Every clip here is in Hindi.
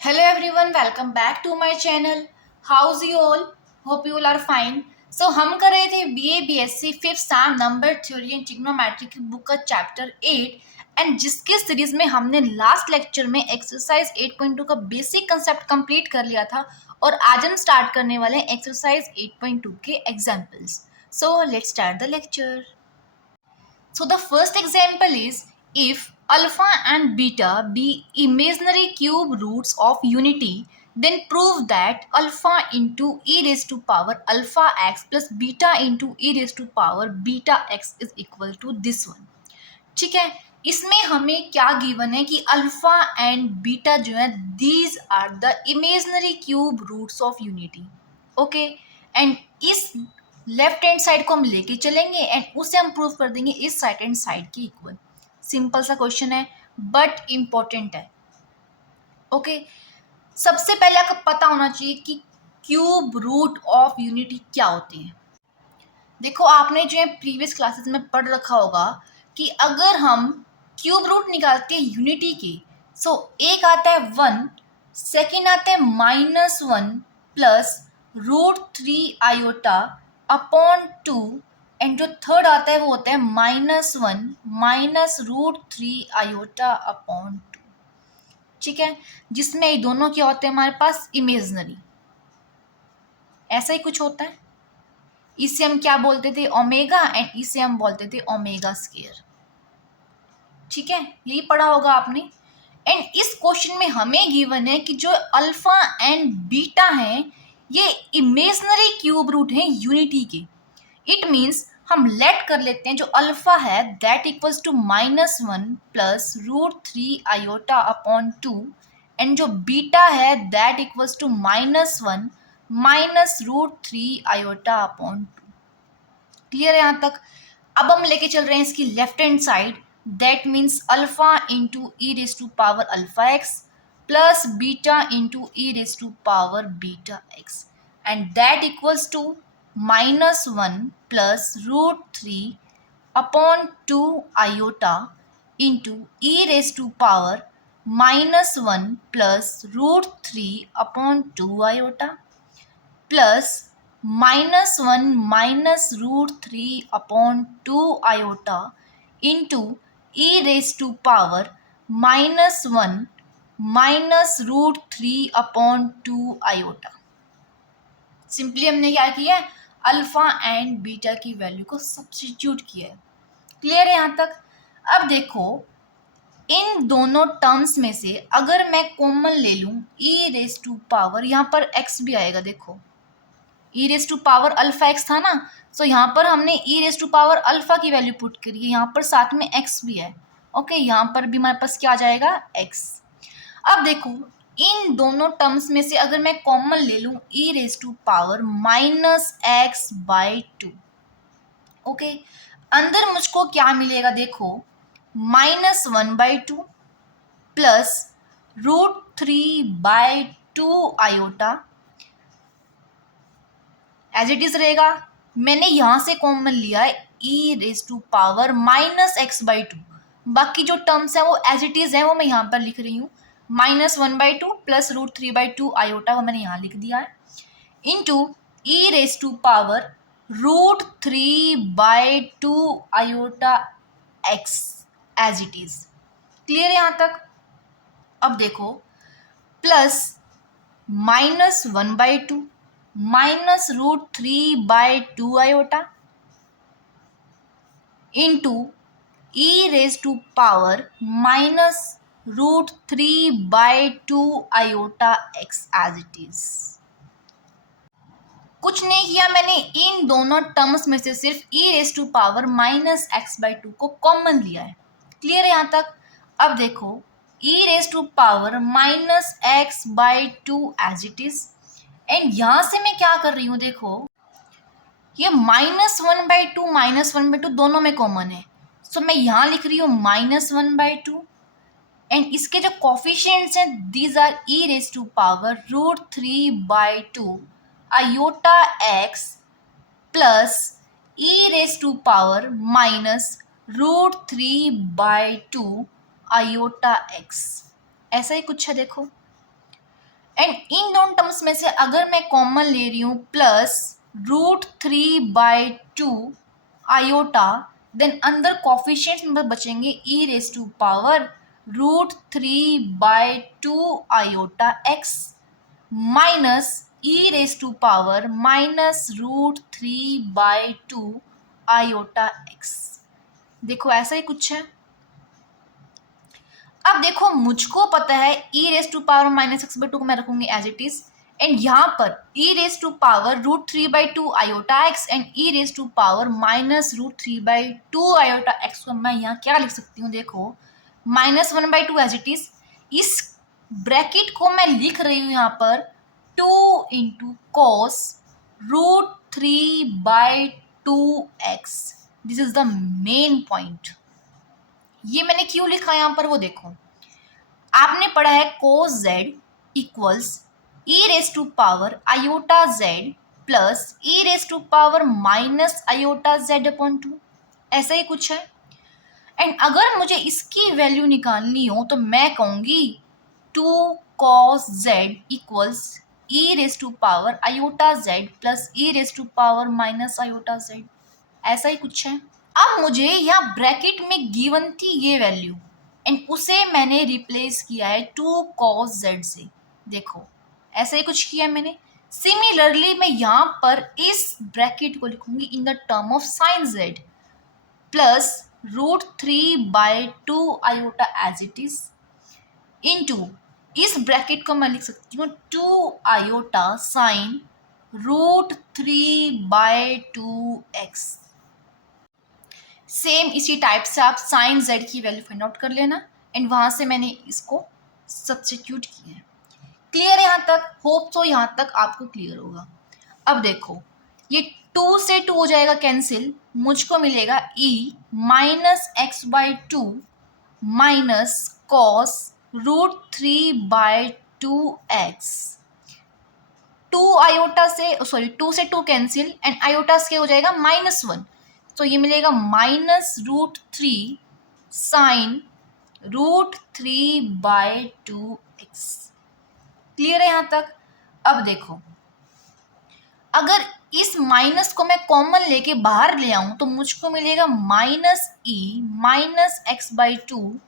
Hello everyone, welcome back to my channel. How's you all? Hope you all are fine. So हम कर रहे थे BA BSc fifth sem number theory and trigonometry की बुक का चैप्टर 8 एंड जिसके सीरीज में हमने लास्ट लेक्चर में एक्सरसाइज 8.2 का बेसिक कंसेप्ट कंप्लीट कर लिया था और आज हम स्टार्ट करने वाले हैं एक्सरसाइज 8.2 के examples. So let's start the lecture. So the first example is if alpha and beta be imaginary cube roots of unity, then prove that alpha into e raised to power alpha x plus beta into e raised to power beta x is equal to this one. ठीक है, इसमें हमें क्या गिवन है कि अल्फा एंड बीटा जो है these are the imaginary cube roots of unity. Okay, and इस लेफ्ट हैंड साइड को हम लेके चलेंगे एंड उसे हम प्रूव कर देंगे इस राइट हैंड साइड के इक्वल. सिंपल सा क्वेश्चन है बट इम्पोर्टेंट है. ओके, सबसे पहले आपको पता होना चाहिए कि क्यूब रूट ऑफ यूनिटी क्या होते हैं. देखो, आपने जो है प्रीवियस क्लासेस में पढ़ रखा होगा कि अगर हम क्यूब रूट निकालते हैं यूनिटी के, सो एक आता है 1, सेकेंड आता है -1 प्लस √3 अपॉन 2 एंड जो थर्ड आता है वो होता है -1 माइनस √3 अपॉन 2. ठीक है, जिसमें ये दोनों क्या होते हैं हमारे पास इमेजनरी. ऐसा ही कुछ होता है. इसे हम क्या बोलते थे ओमेगा एंड इसे हम बोलते थे ओमेगा स्क्वायर. ठीक है, यही पढ़ा होगा आपने. एंड इस क्वेश्चन में हमें गिवन है कि जो अल्फा एंड बीटा हैं ये इमेजनरी क्यूब रूट हैं यूनिटी के. इट मीन्स हम लेट कर लेते हैं जो अल्फा है that equals to -1 plus √3 upon 2 and जो बीटा है that equals to -1 minus √3 upon 2. Clear है यहाँ तक. अब हम लेके चल रहे हैं इसकी left hand side. That means alpha into e raise to power alpha x plus beta into e raise to power beta x and that equals to -1 plus √3 upon 2 iota into e raise to power -1 plus √3 upon 2 iota plus -1 minus √3 upon 2 iota into e raise to power -1 minus √3 upon 2 iota. Simply हमने क्या किया है अल्फा एंड बीटा की वैल्यू को सब्स्टिट्यूट किया है. क्लियर है यहाँ तक. अब देखो, इन दोनों टर्म्स में से अगर मैं कॉमन ले लूँ ई रेज टू पावर, यहाँ पर एक्स भी आएगा. देखो, E raise to power alpha X था ना, सो यहाँ पर हमने E raise to power alpha की वैल्यू पुट करी है. यहाँ पर साथ में एक्स भी है. ओके, यहाँ पर भी हमारे पास क्या आ जाएगा एक्स. अब देखो, इन दोनों टर्म्स में से अगर मैं कॉमन ले लूँ E raise to power -x/2. Okay, अंदर मुझको क्या मिलेगा देखो, -1/2 plus √3/2 iota as it is रहेगा. मैंने यहां से कॉमन लिया है ई रेज टू पावर -x/2. बाकी जो टर्म्स है वो एज इट इज है, वो मैं यहाँ पर लिख रही हूँ. -1/2 प्लस √3/2 आयोटा वो मैंने यहाँ लिख दिया है into e raise to power √3/2 iota x as it is. Clear है यहाँ तक. अब देखो, plus -1/2 minus √3/2 iota into e raise to power -√3/2 iota x as it is. कुछ नहीं किया मैंने, इन दोनों टर्म्स में से सिर्फ ई रेज टू पावर -x/2 को कॉमन लिया है. क्लियर है यहाँ तक. अब देखो, E raise to power -x/2 as it is and यहां से मैं क्या कर रही हूं देखो, ये -1/2 दोनों में कॉमन है. सो मैं यहां लिख रही हूँ -1/2 एंड इसके जो कोफिशिएंट्स हैं these are e raise to power √3/2 iota x plus e raise to power -√3/2 iota x. ऐसा ही कुछ है देखो. एंड इन दोनों टर्म्स में से अगर मैं कॉमन ले रही हूँ +√3/2 आयोटा, देन अंदर कोफिशिएंट्स में बचेंगे e⁻√3/2 iota x minus e⁻√3/2 iota x। देखो ऐसा ही कुछ है। अब देखो मुझको पता है e⁻−x/2 को मैं रखूंगी एज इट इज, एंड यहाँ पर e⁻√3/2 iota x and e⁻−√3/2 iota x को मैं यहाँ क्या लिख सकती हूँ, देखो -1/2 एज इट इज। इस ब्रैकेट को मैं लिख रही हूँ यहाँ पर 2 × cos√3/2x। This is the main point. ये मैंने क्यों लिखा यहाँ पर वो देखो, आपने पढ़ा है cos z equals e⁻iota z plus e⁻−iota z/2, ऐसा ही कुछ है। एंड अगर मुझे इसकी वैल्यू निकालनी हो तो मैं कहूँगी 2 cos z equals e⁻iota z plus e⁻−iota z, ऐसा ही कुछ है। अब मुझे यहाँ ब्रैकेट में गिवन थी ये वैल्यू एंड उसे मैंने रिप्लेस किया है 2 cos z से, देखो ऐसा ही कुछ किया मैंने। सिमिलरली मैं यहाँ पर इस ब्रैकेट को लिखूंगी in the term of sin z plus √3/2 iota as it is into इस ब्रैकेट को मैं लिख सकती हूँ 2 आयोटा sin √3/2x। सेम इसी टाइप से आप sin z की वैल्यू फाइंड आउट कर लेना एंड वहाँ से मैंने इसको सब्स्टिट्यूट किया है। क्लियर है यहाँ तक? होप तो यहाँ तक आपको क्लियर होगा। अब देखो ये 2 से 2 हो जाएगा कैंसिल, मुझको मिलेगा e⁻x/2 माइनस cos√3/2x। 2 से 2 कैंसिल एंड आयोटा से हो जाएगा -1, तो ये मिलेगा -√3 sin √3/2x। क्लियर है यहाँ तक? अब देखो अगर इस माइनस को मैं कॉमन लेके बाहर ले आऊं तो मुझको मिलेगा -e⁻x/2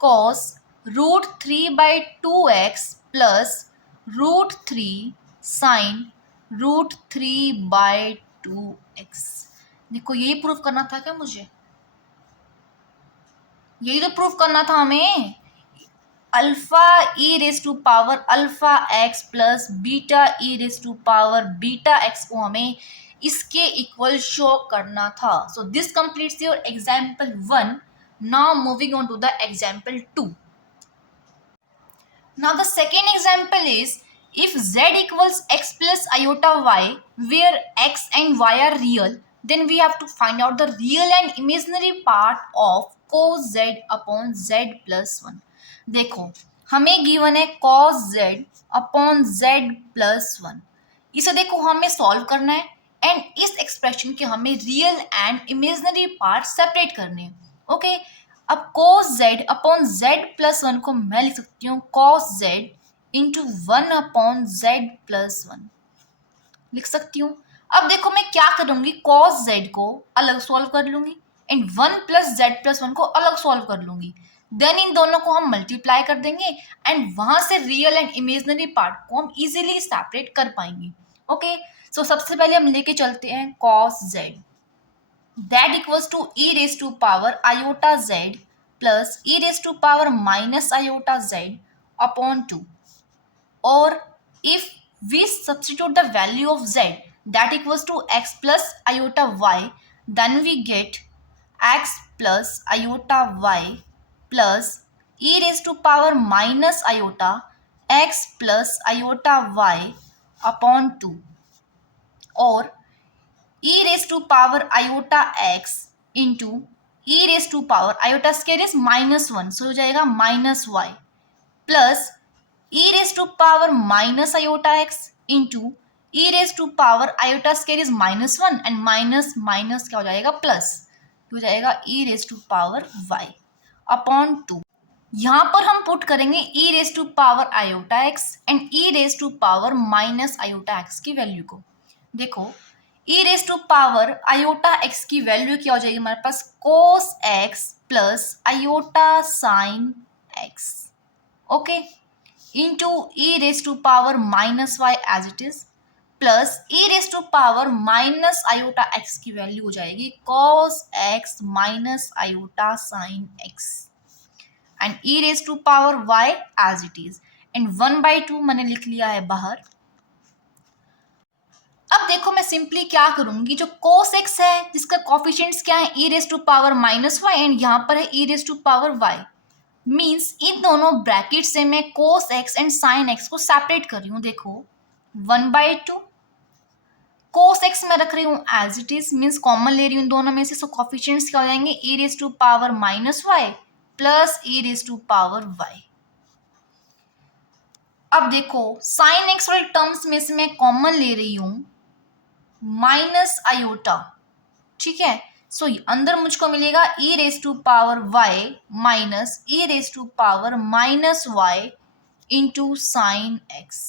cos√3/2x plus √3 sin √3/2x। देखो यही प्रूफ करना था क्या मुझे? यही तो प्रूफ करना था हमें। Alpha e⁻α x plus beta e⁻βx को हमें इसके इक्वल शो करना था। So this completes your example 1। Now moving on to the example 2। Now the second example is if z equals x plus iota y where x and y are real, then we have to find out the real and imaginary part of cos z upon z plus 1। देखो हमें गिवन है cos z upon z plus 1। इसे देखो हमें सॉल्व करना है एंड इस एक्सप्रेशन के हमें real and imaginary part separate करने हैं। ओके अब cos z upon z plus 1 को मैं लिख सकती हूँ cos z into 1 upon z plus 1 लिख सकती हूँ। अब देखो मैं क्या करूँगी, cos z को अलग सॉल्व कर लूँगी एंड 1 प्लस z प्लस 1 को अलग सॉल्व कर लूँगी, देन इन दोनों को हम मल्टीप्लाई कर देंगे एंड वहाँ से रियल एंड इमेजिनरी पार्ट को हम इजीली सेपरेट कर पाएंगे। ओके सो सबसे पहले हम लेके चलते हैं cos z, that equals to e⁻iota z plus e⁻−iota z upon 2, or if we substitute the value of z that equals to x plus iota y, then we get x plus iota y plus e⁻−iota x plus iota y upon 2, or e⁻iota x into e⁻iota square is -1, सो हो जाएगा -y plus e⁻−iota x into e⁻iota square is -1 and minus क्या हो जाएगा प्लस, हो जाएगा e⁻y अपॉन 2। यहाँ पर हम पुट करेंगे E raise to power iota X and E raise to power minus iota X की वैल्यू को। देखो E raise to power iota X की वैल्यू क्या हो जाएगी हमारे पास, cos X plus iota sine X, okay, into E raise to power minus Y as it is, plus E raise to power minus iota X की वैल्यू हो जाएगी cos X minus iota sine x and E raise to power y as it is, and 1/2 मैंने लिख लिया है बाहर। अब देखो मैं सिंपली क्या करूंगी, जो कोस एक्स है जिसका कॉफिशिएंट्स क्या है, E raise to power minus Y and यहाँ पर है E raise to power Y, means इन दोनों ब्रैकेट से मैं cos X and sine X को सेपरेट कर रही हूँ। देखो 1/2 कोस एक्स में रख रही हूँ as it is, means common ले रही हूँ दोनों में से, सो कॉफिशिएंट्स क्या हो जाएंगे, E raise to power minus Y plus E raise to power Y. अब देखो साइन एक्स वाले टर्म्स में से मैं कॉमन ले रही हूं माइनस आयोटा, ठीक है, सो अंदर मुझको मिलेगा E raise to power Y minus E raise to power minus Y into sine X.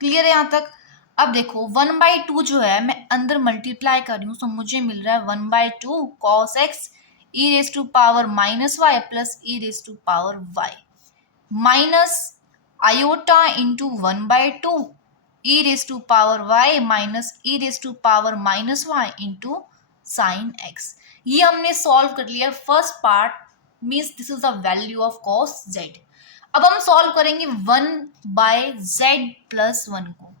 Clear है यहां तक। अब देखो 1/2 जो है मैं अंदर मल्टीप्लाई कर रही हूँ, सो मुझे मिल रहा है 1/2 cos x e raise to power minus Y plus E raise to power Y minus iota into 1/2 e raise to power Y minus E raise to power minus Y into sine x. ये हमने सॉल्व कर लिया first part, means this is the value of cos z. अब हम सॉल्व करेंगे 1/z प्लस 1 को।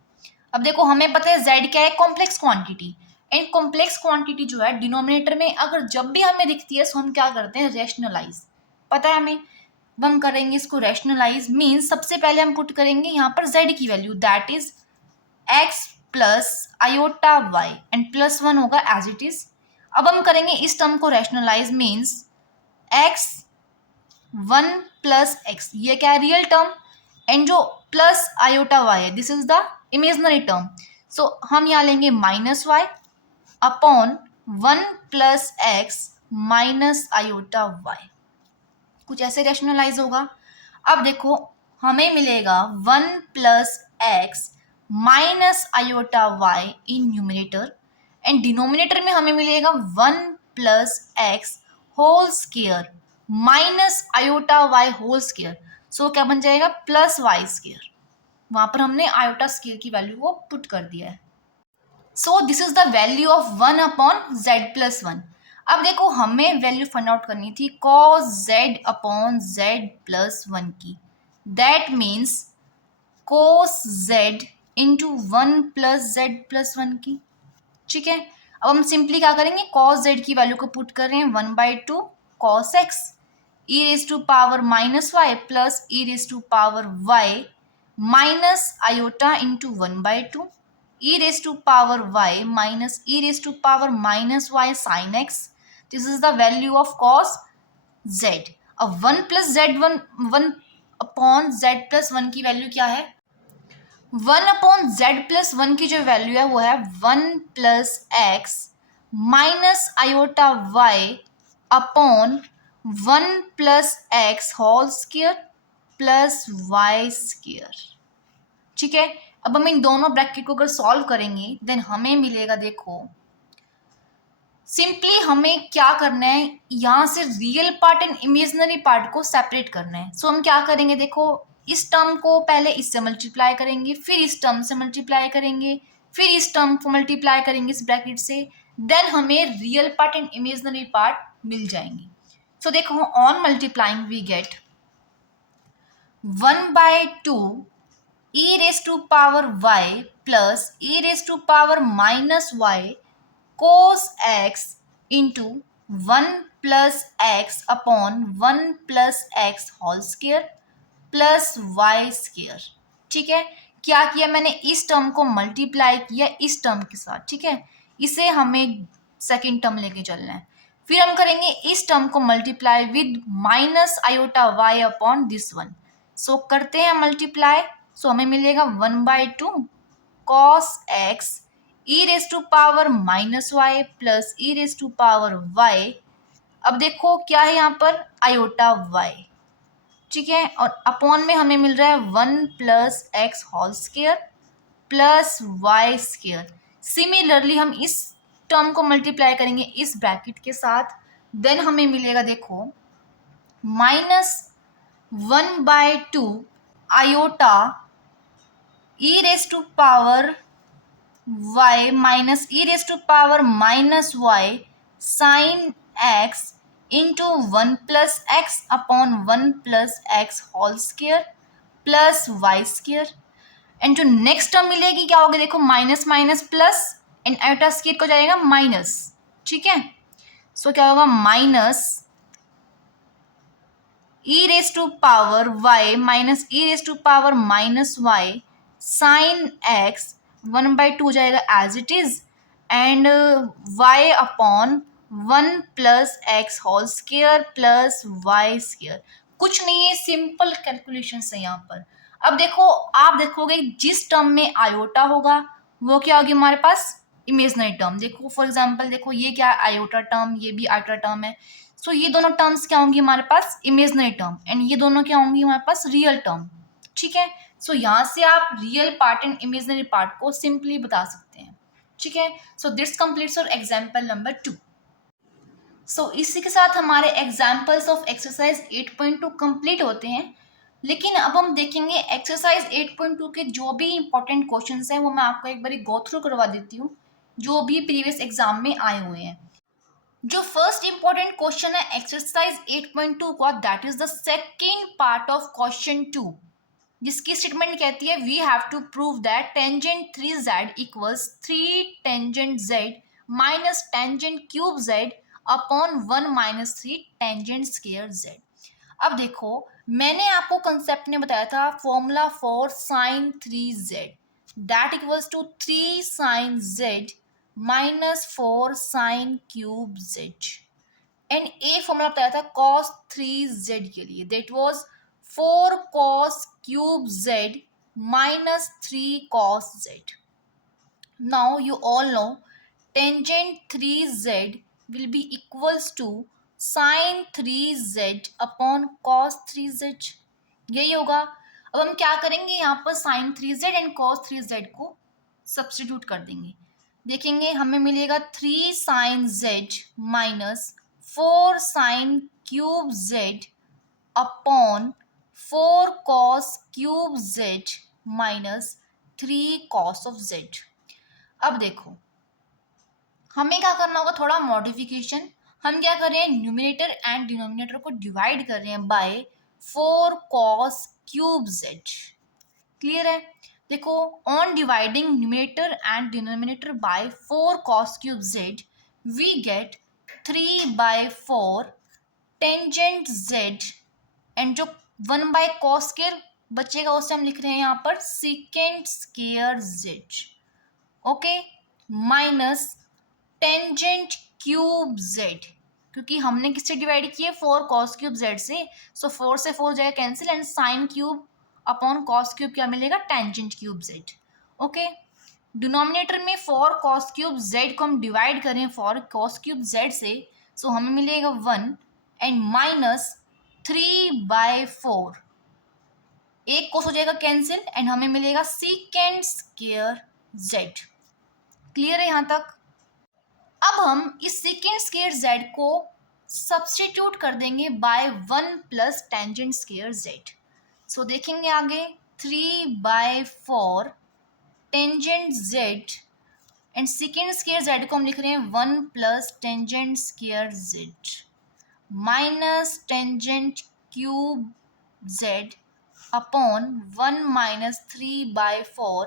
अब देखो हमें पता है z क्या है, complex quantity, and complex quantity जो है डिनोमिनेटर में अगर जब भी हमें दिखती है तो हम क्या करते हैं, रेशनलाइज, पता है हमें, हम करेंगे इसको रैशनलाइज, मीन्स सबसे पहले हम पुट करेंगे यहाँ पर z की value, that is x plus iota y and plus 1 होगा एज इट इज। अब हम करेंगे इस टर्म को rationalise, means x 1 plus x, ये क्या है, रियल टर्म, एंड जो प्लस आयोटा y है this is the imaginary term, so हम यहाँ लेंगे minus Y upon 1 plus x minus iota Y, कुछ ऐसे रैशनलाइज होगा। अब देखो हमें मिलेगा 1 plus x minus iota Y in numerator and denominator में हमें मिलेगा 1 plus x whole square minus iota Y whole square, सो क्या बन जाएगा, प्लस वाई स्क्वायर। वहां पर हमने आयोटा स्क्वायर की वैल्यू को पुट कर दिया है। So this is the value of 1 upon Z plus 1। अब देखो हमें वैल्यू फाइंड आउट करनी थी cos z upon z plus 1 की, that means cos z into 1 plus Z plus 1 की, ठीक है। अब हम सिंपली क्या करेंगे, cos z की वैल्यू को पुट कर रहे हैं 1/2 cos x e raise to power minus Y plus E raise to power Y minus iota into 1/2 e raised to power y minus e raised to power minus y sin x. This is the value of cos z. अब 1 plus z1 1 upon z plus 1 की वैल्यू क्या है, 1 अपॉन z प्लस 1 की जो वैल्यू है वो है 1 plus x minus iota y upon 1 plus x whole square plus y square, ठीक है। अब हम इन दोनों ब्रैकेट को अगर सॉल्व करेंगे देन हमें मिलेगा, देखो सिंपली हमें क्या करना है, यहाँ से real part and imaginary part को सेपरेट करना है। सो हम क्या करेंगे, देखो इस टर्म को पहले इससे मल्टीप्लाई करेंगे, फिर इस टर्म से मल्टीप्लाई करेंगे, फिर इस टर्म को मल्टीप्लाई करेंगे इस ब्रैकेट से, देन हमें real part and imaginary part मिल जाएंगे। सो देखो on multiplying we get 1/2 e raised to power y plus e raised to power minus y cos x into 1 plus x upon 1 plus x whole square plus y square, ठीक है। क्या किया मैंने, इस टर्म को मल्टीप्लाई किया इस टर्म के साथ, ठीक है, इसे हमें सेकेंड टर्म लेके चलना है। फिर हम करेंगे इस टर्म को multiply with minus iota y upon this one, so करते हैं मल्टीप्लाई, सो हमें मिलेगा 1/2 cos x e raise to power minus Y plus e raise to power y अब देखो क्या है यहाँ पर, आयोटा वाई, ठीक है, और अपॉन में हमें मिल रहा है 1 + x² plus y square. Similarly हम इस टर्म को मल्टीप्लाई करेंगे इस ब्रैकेट के साथ, देन हमें मिलेगा देखो -1/2 iota e⁻² y minus e⁻−y sine x into 1 + x अपॉन 1 + x² plus y square. And जो नेक्स्ट टर्म मिलेगी क्या होगी, देखो minus minus plus and iota square को जाएगा माइनस, ठीक है। सो क्या होगा, minus e⁻y minus e⁻−y sine x 1/2 जाएगा as it is, and y upon 1 + x² plus y square. कुछ नहीं है, सिंपल कैलकुलेशन है यहाँ पर। अब देखो, आप देखोगे जिस टर्म में आयोटा होगा वो क्या होगी हमारे पास, इमेजनरी टर्म। देखो फॉर एग्जांपल, देखो ये क्या है, आयोटा टर्म, ये भी आयोटा टर्म है। सो ये दोनों टर्म्स क्या होंगी हमारे पास, इमेजनरी टर्म, एंड ये दोनों क्या होंगी हमारे पास, रियल टर्म, ठीक है। सो यहाँ से आप real part and imaginary part को सिंपली बता सकते हैं, ठीक है। सो दिस कंप्लीट्स और एग्जाम्पल नंबर 2। सो इसी के साथ हमारे एग्जाम्पल्स ऑफ एक्सरसाइज 8.2 कंप्लीट होते हैं। लेकिन अब हम देखेंगे एक्सरसाइज 8.2 के जो भी इंपॉर्टेंट क्वेश्चंस हैं वो मैं आपको एक बार गो थ्रू करवा देती हूँ, जो भी प्रीवियस एग्जाम में आए हुए हैं। जो फर्स्ट इंपॉर्टेंट क्वेश्चन है एक्सरसाइज 8.2 का, that is the second part of question 2, जिसकी स्टेटमेंट कहती है we have to prove that tangent 3z equals 3 tangent z minus tangent cube z upon 1 - 3 tangent square z। अब देखो, मैंने आपको कंसेप्ट में बताया था formula for sine 3z that equals to 3 sine z minus 4 sine cube z, and a formula बताया था cos 3z के लिए, that was 4 cos cube z minus 3 cos z। Now you all know tangent 3z will be equals to sin 3z upon cos 3z, यही होगा। अब हम क्या करेंगे, यहाँ पर sin 3z and cos 3z को सब्स्टिट्यूट कर देंगे। देखेंगे हमें मिलेगा 3 sin z minus 4 sin cube z upon 4 cos cube z minus 3 cos of z। अब देखो, हमें क्या करना होगा, थोड़ा मॉडिफिकेशन। हम क्या कर रहे हैं, न्यूमिनेटर एंड डिनोमिनेटर को डिवाइड कर रहे हैं by 4 cos cube z। Clear है। देखो, on dividing numerator and denominator by 4 cos cube z we get 3/4 tangent z, and जो 1/cos स्क्वायर बचेगा उसे हम लिख रहे हैं यहाँ पर second square z, okay, minus tangent cube z, क्योंकि हमने किससे डिवाइड किया, 4 cos क्यूब z से। सो 4 से 4 जाएगा cancel, and sine cube upon cos cube क्या मिलेगा, tangent cube z, okay. Denominator में 4 cos क्यूब z को हम डिवाइड करें 4 cos क्यूब z से, सो हमें मिलेगा 1 एंड माइनस 3/4, एक cos हो जाएगा कैंसिल, एंड हमें मिलेगा सेकेंड स्क्वायर z। क्लियर है यहाँ तक। अब हम इस सेकेंड स्क्वायर z को सब्स्टिट्यूट कर देंगे by 1 plus tangent square z। So देखेंगे आगे 3/4 tangent z, and second square z को हम लिख रहे हैं 1 plus tangent square z minus tangent cube z upon 1 minus 3/4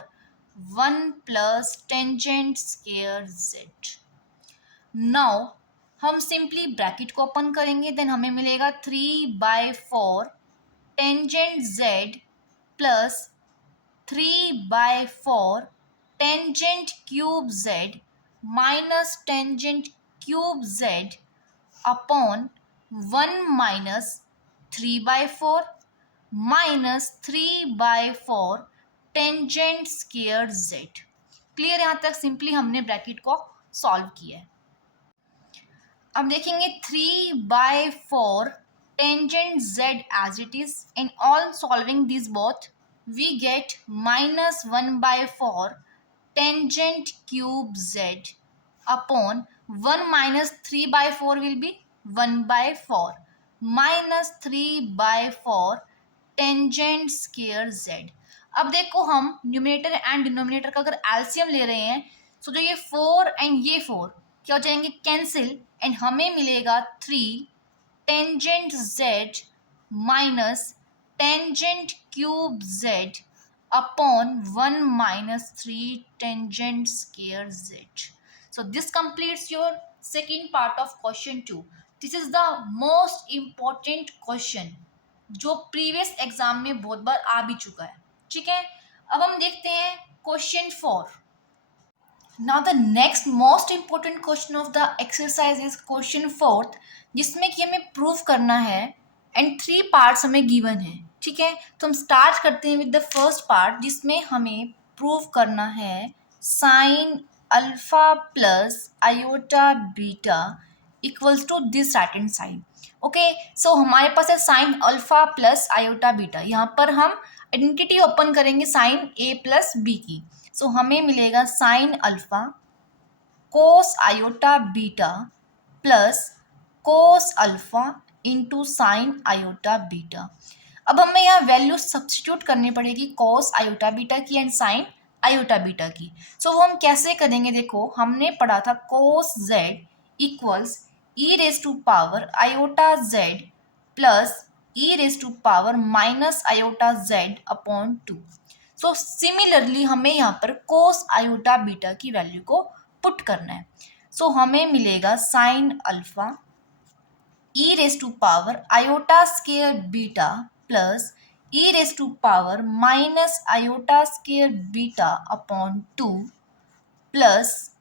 1 plus tangent square z। Now हम सिंपली ब्रैकेट को ओपन करेंगे, देन हमें मिलेगा 3/4 tangent z plus 3/4 tangent cube z minus tangent cube z upon 1 minus 3/4 minus 3/4 tangent square z। Clear, यहाँ तक सिंपली हमने ब्रैकेट को सॉल्व किया है। अब देखेंगे 3/4 tangent z as it is. In all solving these both, we get -1/4 tangent cube z upon 1 minus 3/4 will be 1/4 minus 3/4 tangent square z. अब देखो हम न्यूमरेटर एंड डिनोमिनेटर का अगर एलसीएम ले रहे हैं, सो जो ये 4 एंड ये 4 क्या हो जाएंगे, कैंसिल, एंड हमें मिलेगा 3 tangent z minus tangent cube z upon 1 minus 3 tangent square z. So this completes your second part of question 2. This is the most important question जो प्रीवियस एग्जाम में बहुत बार आ भी चुका है. ठीक है, अब हम देखते हैं question 4. Now the next most important question of the exercise is question 4, जिसमें कि हमें प्रूव करना है एंड 3 पार्ट्स हमें गिवन है. ठीक है, तो हम स्टार्ट करते हैं विद द फर्स्ट पार्ट, जिसमें हमें प्रूव करना है sine alpha plus iota beta equals to this right hand side. Okay, so हमारे पास है sine alpha plus iota beta. यहाँ पर हम आइडेंटिटी ओपन करेंगे साइन ए प्लस बी की. सो हमें मिलेगा sine alpha cos iota beta plus cos alpha into sine iota beta. अब हमें यहाँ वैल्यू सब्स्टिट्यूट करनी पड़ेगी कोस आयोटा बीटा की एंड साइन आयोटा बीटा की. सो वो हम कैसे करेंगे, देखो हमने पढ़ा था cos z equals e raise to power iota z plus e raise to power minus iota z upon 2. So similarly हमें यहाँ पर कोस आयोटा बीटा की वैल्यू को पुट करना है. सो हमें मिलेगा sine alpha e raise to power iota square beta plus e raise to power minus iota square beta upon 2 plus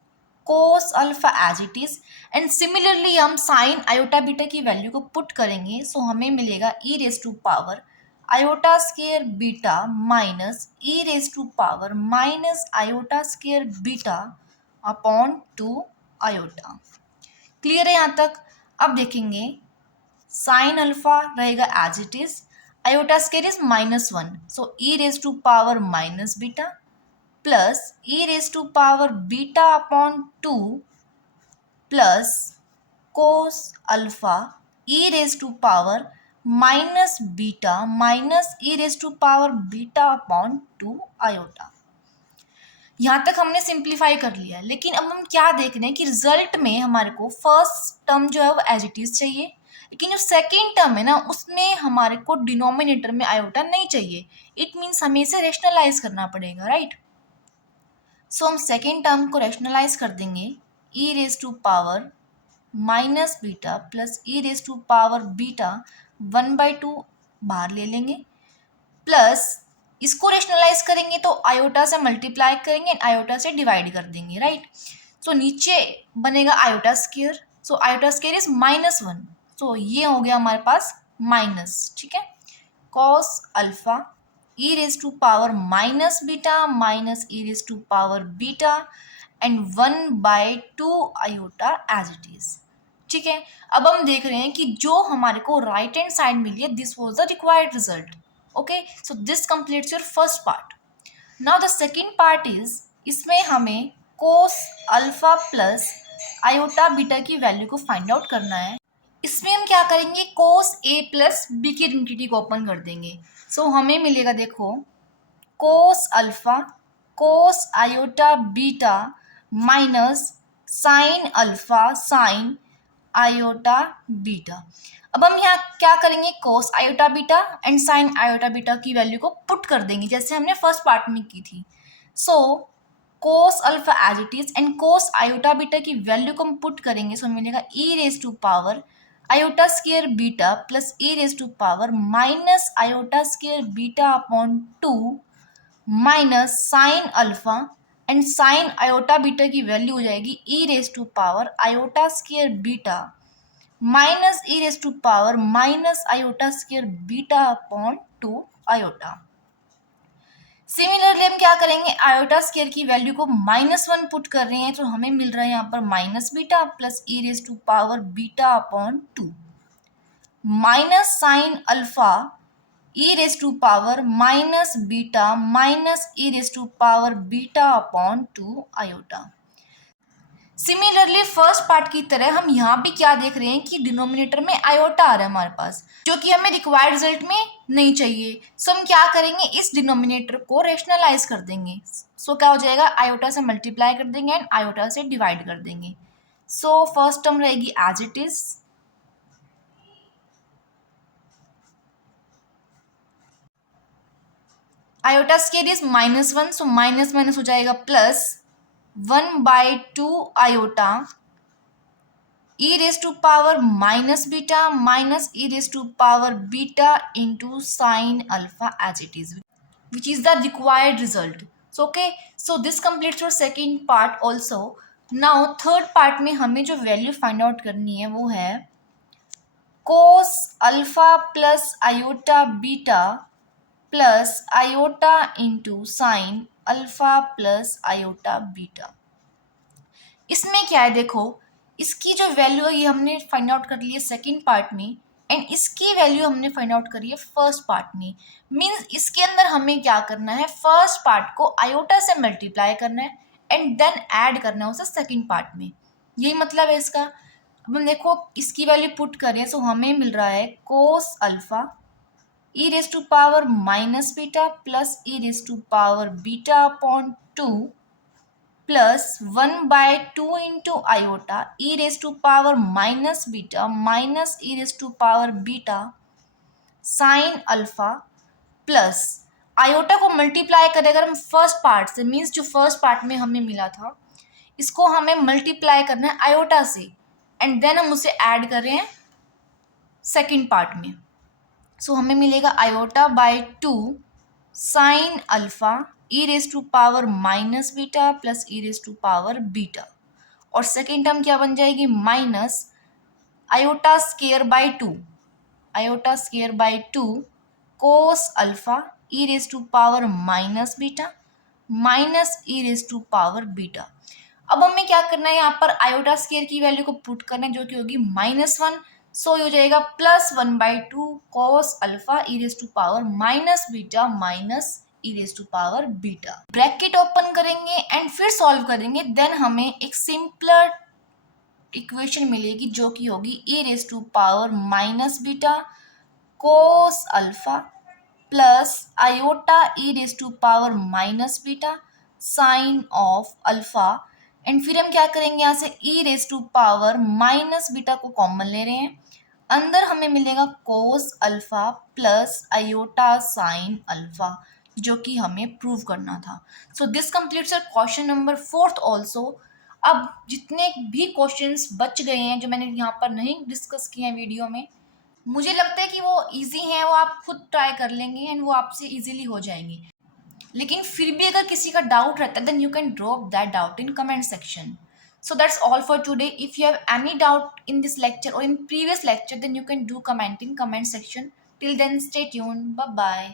cos alpha as it is. And similarly हम साइन आयोटा बीटा की वैल्यू को पुट करेंगे. सो हमें मिलेगा e raise to power iota square beta minus e raise to power minus iota square beta upon 2 iota. Clear है यहाँ तक. अब देखेंगे साइन अल्फा रहेगा as it is, iota square is -1, so e raise to power minus beta plus e raise to power beta upon 2 plus cos alpha e raise to power minus beta minus e raise to power beta upon 2 iota. यहाँ तक हमने सिंप्लीफाई कर लिया, लेकिन अब हम क्या देख रहे हैं कि रिजल्ट में हमारे को फर्स्ट टर्म जो है वो एज इट इज चाहिए, लेकिन जो सेकेंड टर्म है ना उसमें हमारे को डिनोमिनेटर में आयोटा नहीं चाहिए. इट मीन्स हमें इसे रेशनलाइज करना पड़ेगा, राइट. सो हम सेकेंड टर्म को रेशनलाइज कर देंगे. E raise to power minus beta plus e raise to power beta 1/2 बाहर ले लेंगे, प्लस इसको रेशनलाइज करेंगे तो आयोटा से मल्टीप्लाई करेंगे एंड आयोटा से डिवाइड कर देंगे, राइट. सो नीचे बनेगा iota square. So iota square is -1, so ये हो गया हमारे पास माइनस. ठीक है, cos alpha e raise to power minus beta minus e raise to power beta and 1/2 iota as it is. ठीक है, अब हम देख रहे हैं कि जो हमारे को राइट हैंड साइड मिली है, this was the required result. Okay, so this completes your first part. Now the second part is, इसमें हमें कोस अल्फा प्लस आयोटा बीटा की वैल्यू को फाइंड आउट करना है. इसमें हम क्या करेंगे, कोस ए प्लस बी की आइडेंटिटी को ओपन कर देंगे. सो हमें मिलेगा, देखो cos alpha cos iota beta minus sine alpha sign iota beta. अब हम यहाँ क्या करेंगे, कोस iota beta and sine iota beta की वैल्यू को पुट कर देंगे जैसे हमने फर्स्ट पार्ट में की थी. So cos alpha as it is and cos iota beta की वैल्यू को हम पुट करेंगे. सो मिलेगा e raise to power iota square beta plus e raise to power minus iota square beta upon 2 minus sine alpha and sine iota beta की वैल्यू हो जाएगी e raise to power iota square beta minus e raise to power minus iota square beta upon 2 iota. Similarly हम क्या करेंगे, आयोटा स्केयर की वैल्यू को -1 पुट कर रहे हैं तो हमें मिल रहा है यहाँ पर minus beta plus e raise to power beta upon 2 minus sine alpha e raise to power minus beta minus e raise to power beta upon 2 iota. Similarly first part की तरह हम यहाँ भी क्या देख रहे हैं कि डिनोमिनेटर में आयोटा आ रहा है हमारे पास, जो कि हमें रिक्वायर्ड रिजल्ट में नहीं चाहिए। सो हम क्या करेंगे, इस डिनोमिनेटर को रेशनलाइज कर देंगे। सो क्या हो जाएगा, आयोटा से मल्टीप्लाई कर देंगे एंड आयोटा से डिवाइड कर देंगे। सो फर्स्ट टर्म रहेगी as it is, iota square is -1, so minus minus हो जाएगा plus 1/2 iota e raised to power minus beta minus e raised to power beta into sine alpha as it is, which is the required result. So okay, so this completes your second part also. Now third part में हमें जो वैल्यू फाइंड आउट करनी है वो है cos alpha plus iota beta plus iota into sine alpha plus iota beta. इसमें क्या है, देखो इसकी जो वैल्यू है ये हमने फाइंड आउट कर ली है सेकेंड पार्ट में एंड इसकी वैल्यू हमने फाइंड आउट करी है फर्स्ट पार्ट में। मीन्स इसके अंदर हमें क्या करना है, फर्स्ट पार्ट को आयोटा से मल्टीप्लाई करना है एंड देन ऐड करना है उसे सेकेंड पार्ट में, यही मतलब है इसका। अब हम देखो इसकी वैल्यू पुट करें तो हमें मिल रहा है cos alpha e raise to power minus beta plus e raise to power beta upon 2 plus 1/2 into iota e raise to power minus beta minus e raise to power beta sine alpha plus iota को मल्टीप्लाई करें अगर हम फर्स्ट पार्ट से, मीन्स जो फर्स्ट पार्ट में हमें मिला था इसको हमें मल्टीप्लाई करना है आयोटा से एंड देन हम उसे ऐड कर रहे हैं सेकेंड पार्ट में। सो हमें मिलेगा iota by 2 sine alpha e raise to power minus beta plus e raise to power beta, और सेकेंड टर्म क्या बन जाएगी minus iota square by 2, iota square by 2 cos alpha e raise to power minus beta minus e raise to power beta. अब हमें क्या करना है, यहाँ पर आयोटा स्केयर की वैल्यू को पुट करना है जो कि होगी -1, सो हो जाएगा plus 1/2 cos alpha e raise to power minus beta minus e raise to power beta. Bracket open करेंगे एंड फिर सॉल्व करेंगे, देन हमें एक सिंपलर इक्वेशन मिलेगी जो कि होगी e raise to power minus beta cos alpha plus iota e raise to power minus beta sine of alpha and फिर हम क्या करेंगे, यहाँ से e raise to power minus beta को कॉमन ले रहे हैं, अंदर हमें मिलेगा कोस alpha plus iota sine alpha जो कि हमें प्रूव करना था। So this completes your question number 4 also. अब जितने भी क्वेश्चंस बच गए हैं जो मैंने यहाँ पर नहीं डिस्कस किए हैं वीडियो में, मुझे लगता है कि वो इजी हैं, वो आप खुद ट्राई कर लेंगे एंड वो आपसे इजीली हो जाएंगे। लेकिन फिर भी अगर किसी का डाउट रहता है then you can drop that doubt in comment section. So that's all for today. If you have any doubt in this lecture or in previous lecture, then you can do comment in comment section. Till then, stay tuned. Bye bye.